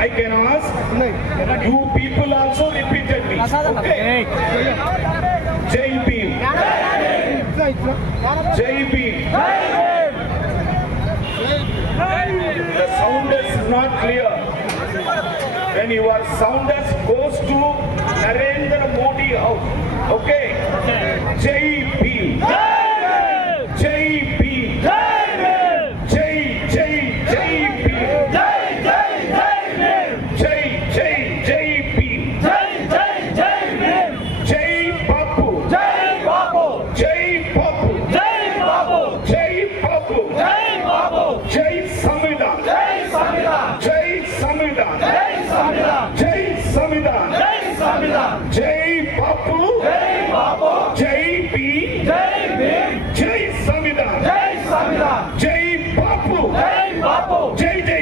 I can ask. You people also repeated me. Okay. Jai Bhim. Jai Bhim. The sound is not clear. When your sound goes to Narendra Modi house. Okay. Jai Bhim. Jai Bhim. Jai Jai Jai Bhim. Jai Jai Jai Bhim. Jai Jai Jai Bhim. Jai Jai Jai Bhim. Jai Bapu. Jai Bapu. Jai Bapu. Jai Bapu. Jai Bapu. Jai Bapu. Jai Samvidan. Jai Samvidan. Jai Samvidan. Jai Samvidan. Jai Samvidan. Jai Samvidan. Jai Bapu. Jai Bapu. Jai Bhim. Jai Bhim. Jai Samvidan. Jai Samvidan. Jai Bapu. Jai Bapu. Jai Jai